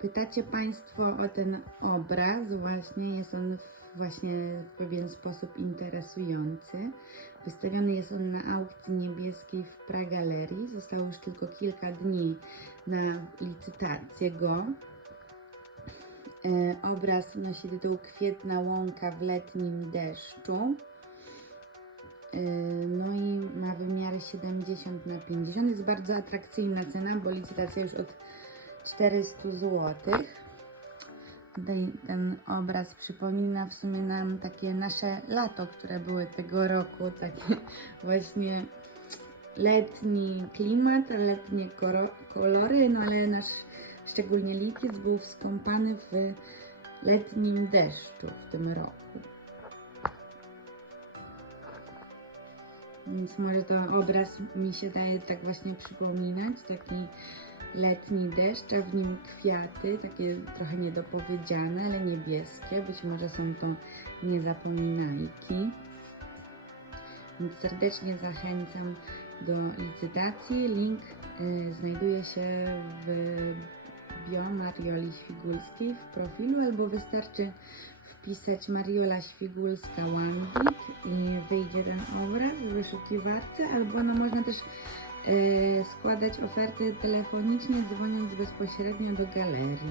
Pytacie Państwo o ten obraz, właśnie jest on w- właśnie w pewien sposób interesujący. Wystawiony jest on na aukcji niebieskiej w Pragalerii. Zostało już tylko kilka dni na licytację go. E, obraz nosi tytuł Kwietna łąka w letnim deszczu. E, No i ma wymiary 70 na 50. Jest bardzo atrakcyjna cena, bo licytacja już od 400 zł. Tutaj ten obraz przypomina w sumie nam takie nasze lato, które były tego roku, takie właśnie letni klimat, letnie kolory, no ale nasz szczególnie lipiec był wskąpany w letnim deszczu w tym roku. Więc może to obraz mi się daje tak właśnie przypominać, taki letni deszcz, a w nim kwiaty, takie trochę niedopowiedziane, ale niebieskie. Być może są to niezapominajki. Więc serdecznie zachęcam do licytacji. Link y, znajduje się w bio Marioli Świgulskiej w profilu, albo wystarczy wpisać Mariola Świgulska Łambik i wyjdzie ten obraz w wyszukiwarce, albo no można też składać oferty telefonicznie, dzwoniąc bezpośrednio do galerii.